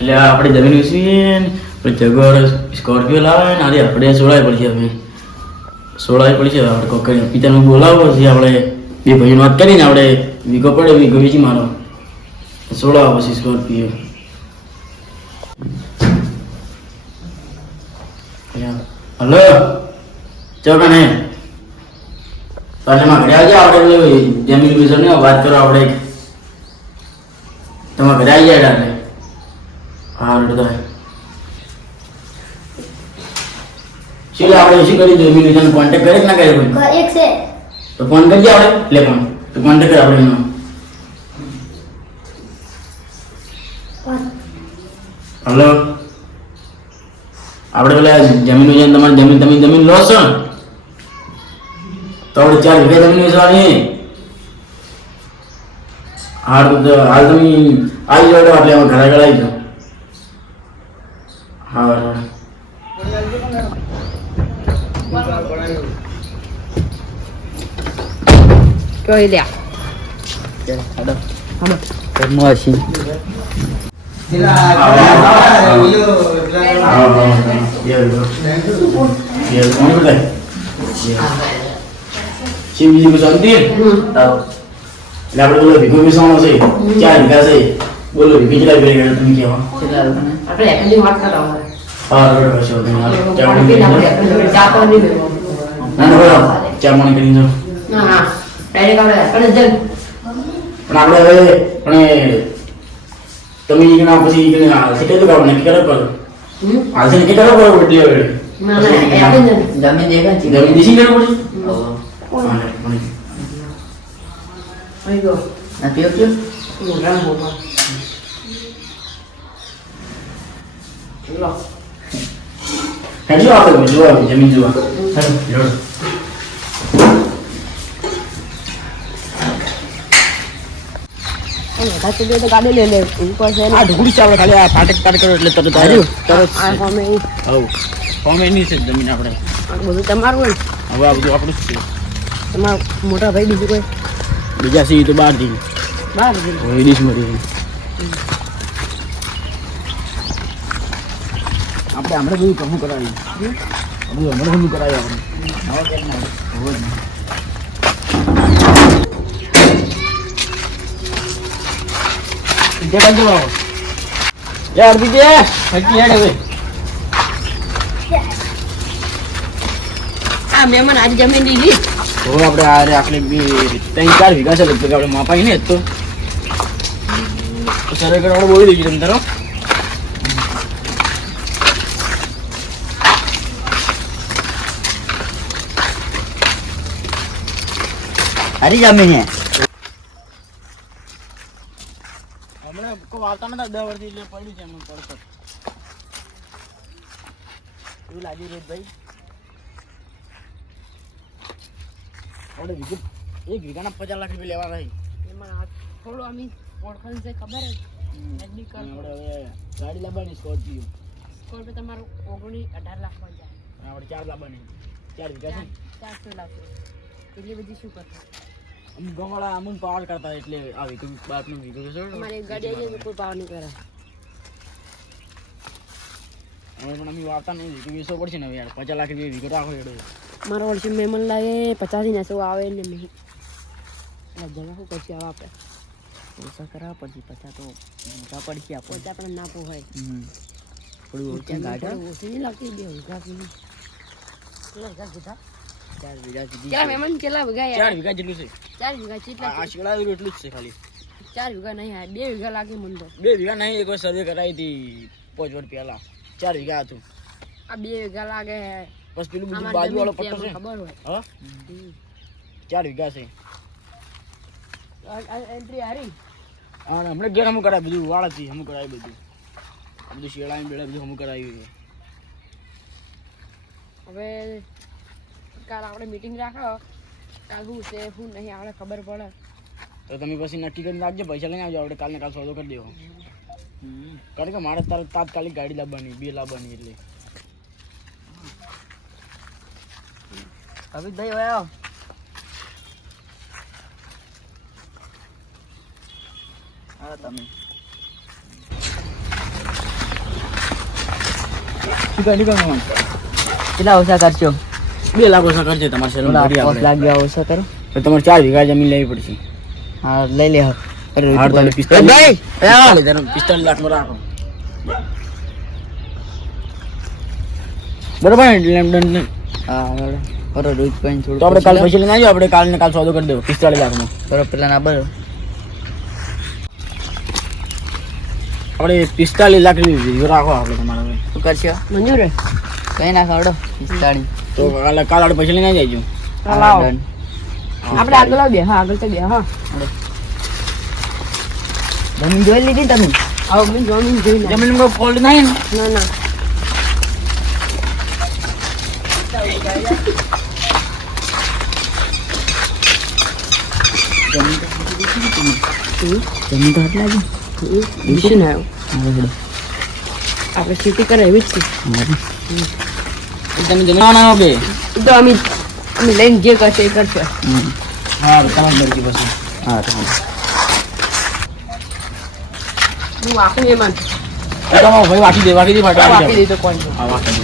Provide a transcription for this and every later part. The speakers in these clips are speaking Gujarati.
એટલે આપણે જમીન વિશે જગર સ્કોર્પિયો લાવે ને આજે આપણે સોળાય પડશે હવે સોળાય પડશે આપણે કોઈ પિતાને બોલાવો પછી આપણે બે ભાઈઓની વાત કરીને આપણે વીઘો પડે વીઘો વેચી મારો સોળાવો પછી સ્કોર્પિયો હલો ચોકને પાછળમાં ઘરે આવજો આપણે જમીન વિશે વાત કરો આપણે તમારા ઘરે આવી જાય એટલે હા બધા ચલો આપણે શું કરી જમીન વિશે કોન્ટેક્ટ કરે કે ના કરે કોઈ એક છે તો ફોન કરજે આપણે લે ફોન તો કોન્ટેક્ટ કરે આપણે એનો હલો આપણે પેલા જમીન વિશે તમારી જમીન લો છો ને તો આપણે 4 વીઘા જમીન વેચવાની હાલ તમે આવી જાવ એટલે અમે ઘરે આવી જાવ હા કોઈ લ્યા હાડો મોસી બીજી કોઈ શાંતિ એટલે આપણે બોલો ભીખો બેસવાનો છે 4 વીઘા છે બોલો ભીખી કેટલા વીઘા તમે કહેવા આપણે એકલી વાત કરો હા બરાબર છે તમે ચા તો નહીં ના બરાબર ચા પાણી કરી દો ના ના ડાયરેક્ટ આપણે જલ પણ આપણે હવે તમે ઈગના પછી સીટે તો કામ નક્કી કરો પર આજે નક્કી કરો પર બધી હવે ના ના આપણે જમીન દેખા છે જમીન દેશી કરવું પડે આઈ ગો ના પીઓ પીઓ રામ બોલા લો હેજો આપણે જોવા જમીન જોવા હેલો તો ગાડી લે લે ઉપર છે આ ઢુકડી ચાલે ખાલી આ ફાટક પાટ કરો એટલે તરત આવ્યું તરત આ ફોમે હવ ફોમે ની છે જમીન આપણે બધું તમારું હોય હવે આ બધું આપણું જ છે તમારા મોટા ભાઈ બીજું કોઈ બીજા સી તો બહાર થી બહાર વિદેશ મળી આપણે હમણાં બધું કમું કરાવ્યું બધું હમણાં કમું કરાવ્યું આપણે હવે કેમ ના હવે જ જગા જો યાર બીજે હકી હેડ હવે આ મહેમાન આજે જમીન લીધી તો આપણે આ આટલે 3-4 વીઘા છે લગભગ આપણે માપાઈ ને તો સરે કરવાળો બોલી દેજો તમે તારો हरी जमीन है હમણાં કોઈ વાર્તા નતા 10 વર્ષથી એટલે પડ્યું છે એમ પડતો એવું લાગ્યું રોજ ભાઈ આપણે એક વીઘાના 50 લાખ રૂપિયા લેવા રહી એમાં થોડું અમી ઓળખાણ છે ખબર જ નજદીક કર આપણે હવે ગાડી લાવવાની સ્કોર્પિયો કોઈ પણ તમારું 18 લાખ માં જાય આપણે 4 લાવવાની 4 વીઘા છે 400 લાખ એટલી બધી શું કરતા અમુક ગામવાળા અમુક પાવર કરતા એટલે આ વીઘો બાપનું વીઘો છે અમારી ગાડી આવી જાય તો કોઈ પાવ નહીં કરે હવે પણ અમે વાર્તા નહીં વીઘો વેચવો પડશે ને હવે યાર 50 લાખ રૂપિયા વીઘો રાખો એડો મારો વર્ષે મહેમાન લાગે 50 ને 100 આવે ને નહીં એટલે જગા શું કરશે હવે આપણે ઓછા કરાવવા પડશે પછી તો મોટા પડશે આપણે પોતે આપણે ના પોહાય થોડું ઓછા ગાઢા ઓછી નહીં લાગતી 2 વીઘા સુધી કેટલા વીઘા કીધા 4 વીઘા સુધી કેટલા મહેમાન કેટલા વીઘા 4 વીઘા જેટલું છે 4 વીઘા કેટલા આ શેડાયું એટલું જ છે ખાલી 4 વીઘા નહીં આ 2 વીઘા લાગે મને તો 2 વીઘા નહીં એક વાર સર્વે કરાવી હતી 5 વર્ષ પહેલા 4 વીઘા હતું આ 2 વીઘા લાગે બસ પેલું બીજું અમારી બાજુ વાળો જમીન પટ્ટો છે ખબર હોય હા 4 વીઘા છે એન્ટ્રી હારી હા હમણાં ઘેર હમું કરાય બધું વાળાથી હમું કરાય બધું શેડાઈ બેડા બધું હમું કરાવ્યું હવે કાલ આપણે મીટિંગ રાખો કાલ શું છે શું નહીં આપણે ખબર પડે તો તમે પછી નક્કી કરીને રાખજો પૈસા લઈને આવજો આપણે કાલને કાલ સોદો કરી દેવો કારણ કે મારે તાત્કાલિક ગાડી લાવવાની 2 લાવવાની એટલે અભી ભાઈ આયો હા તમે કેટલા ઓછા કરશો? 2 લાખ ઓછા કરજે તમારે સેલૂન ઓલા કરી 5 આપણે. લાખ જેવા ઓછા કરો. તો તમારે 4 વીઘા જમીન લેવી પડશે. હા લઈ લે. હાર તાલે 45 લાખમાં રાખો. બરોબર ને લેમડન ને? હા બરાબર. બરો રોજ પણ થોડું તો આપણે કાલ પછી લઈને આવીએ, આપણે કાલ ને કાલ સોદો કરી દેવો 45 લાખમાં. બરો પેલા ના બરો. આપણે 45 લાખ લીધું રાખો આપણે તમારે હવે. શું કરશો? મંજૂર હે કઈ ના ખાવડો 45. તો કાલ આપણે પછી લઈને આવી જજો. ચાલ આવો. આપણે આગળ બે હા આગળ તો બે હા જમીન જોઈ લીધી તમે? આવો મેં જમીન જોઈ લે જમીનમાં ફોલ્ટ નહીં ને? ના ના જમીન તો આટલા જ. મિશન આવ્યો આપણે સિટી કરે એવી જ છે તમે જમાવાના બે. એ તો અમે લઈને જે કરશે એ કરશે હા તમારી મરજી પછી. હા તો હું વાકું એમાં તો તમારો ભાઈ વાકી દે ફાટવા વાકી દઈ તો કોણ છે હા વાકી દે.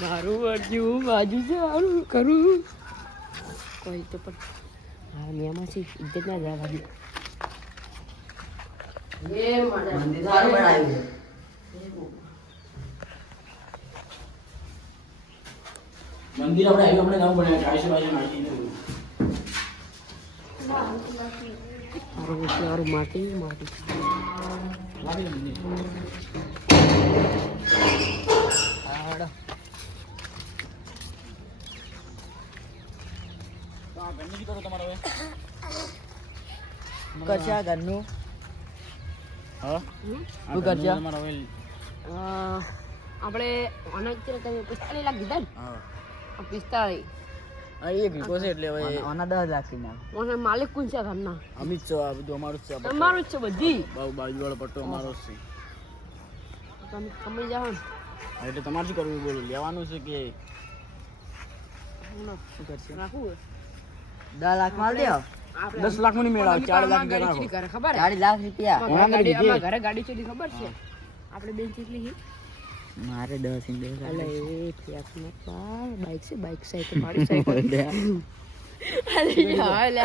મારું અરજી બાજુ છે સારું કરું કોઈ તો પણ હા નિયમમાં છે ઇજ્જત ના જાય બાજુ મંદિર સારું બનાવ્યું. મંદિર આપણે આવ્યું, આપણે નવું બનાવ્યું 40 બાજુ નાખીને. સારું માટી માટી લાવી દે મંદિર. હાડો. તો આ ઘરની કરો તમારે હવે. કરશે આ ઘરનું? હા શું કરશે? તમારે હવે. આપણે અનાજ તમે 45 લાખ દીધા ને હા 45 આ એક વીઘો છે એટલે હવે આના 10 લાખ થી નાખ. મને માલિક કોણ છે તમને અમિત છે આ બધું અમારું જ છે તમારું જ છે બધી બાજુવાળો પટ્ટો અમારો જ છે તમે કમાઈ જાઓ ને હા, એટલે તમારે શું કરવું બોલો લેવાનું છે કે શું કરશે? રાખવું 10 લાખ માં આલ દે. આપણે 10 લાખ માં નહીં મેળાવે 4 લાખ ગાડી રાખો ચીરી કરે ખબર હે? 40 લાખ રૂપિયા. અમારા એના ઘરે લીધે. અમારા ઘરે ગાડી ચોરી ખબર છે આપણે બેન ચીટલી હી મારે 10 ઇન 2 અલે એ ફેક ન પાડ બાઈક છે બાઈક સાઈકલ પાડી સાઈકલ અરે યાર લે